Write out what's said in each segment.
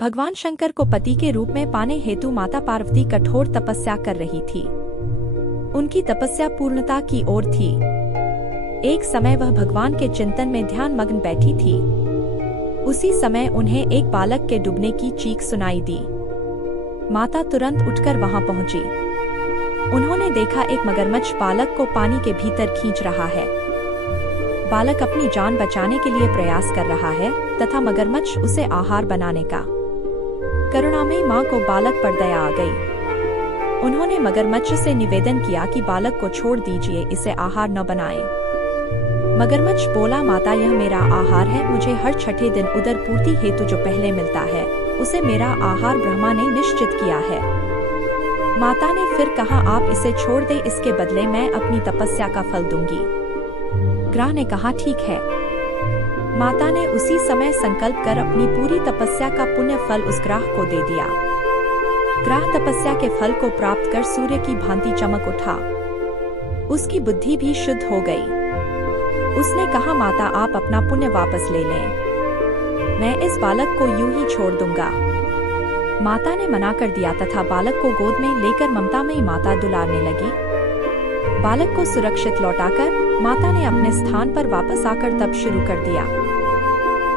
भगवान शंकर को पति के रूप में पाने हेतु माता पार्वती कठोर तपस्या कर रही थी। उनकी तपस्या पूर्णता की ओर थी। एक समय वह भगवान के चिंतन में ध्यान मग्न बैठी थी। उसी समय उन्हें एक बालक के डूबने की चीख सुनाई दी। माता तुरंत उठकर वहां पहुंची। उन्होंने देखा एक मगरमच्छ बालक को पानी के भीतर खींच रहा है। बालक अपनी जान बचाने के लिए प्रयास कर रहा है तथा मगरमच्छ उसे आहार बनाने का। करुणामयी मां को बालक पर दया आ गई। उन्होंने मगरमच्छ से निवेदन किया कि बालक को छोड़ दीजिए, इसे आहार न बनाएं। मगरमच्छ बोला, माता यह मेरा आहार है, मुझे हर छठे दिन उदर पूर्ति हेतु जो पहले मिलता है उसे मेरा आहार ब्रह्मा ने निश्चित किया है। माता ने फिर कहा, आप इसे छोड़ दें, इसके बदले मैं अपनी तपस्या का फल दूंगी। ग्राह ने कहा, ठीक है। माता ने उसी समय संकल्प कर अपनी पूरी तपस्या का पुण्य फल उस ग्राह को दे दिया। ग्राह तपस्या के फल को प्राप्त कर सूर्य की भांति चमक उठा। उसकी बुद्धि भी शुद्ध हो गई। उसने कहा, माता आप अपना पुण्य वापस ले लें, मैं इस बालक को यूं ही छोड़ दूंगा। माता ने मना कर दिया तथा बालक को गोद में लेकर ममतामयी माता दुलारने लगी। बालक को सुरक्षित लौटाकर माता ने अपने स्थान पर वापस आकर तप शुरू कर दिया।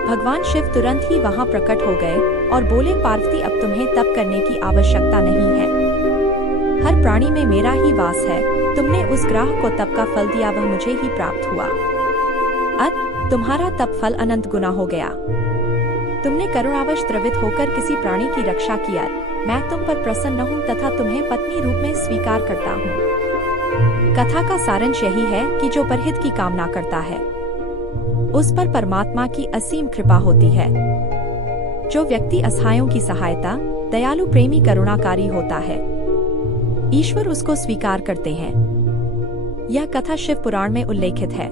भगवान शिव तुरंत ही वहां प्रकट हो गए और बोले, पार्वती अब तुम्हें तप करने की आवश्यकता नहीं है। हर प्राणी में मेरा ही वास है। तुमने उस ग्राह को तप का फल दिया, वह मुझे ही प्राप्त हुआ। अत तुम्हारा तप फल अनंत गुना हो गया। तुमने करुणावश द्रवित होकर किसी प्राणी की रक्षा किया। मैं तुम पर प्रसन्न हूँ तथा तुम्हें पत्नी रूप में स्वीकार करता हूँ। कथा का सारांश यही है कि जो परहित की कामना करता है उस पर परमात्मा की असीम कृपा होती है। जो व्यक्ति असहायों की सहायता, दयालु, प्रेमी, करुणाकारी होता है, ईश्वर उसको स्वीकार करते हैं। यह कथा शिव पुराण में उल्लेखित है।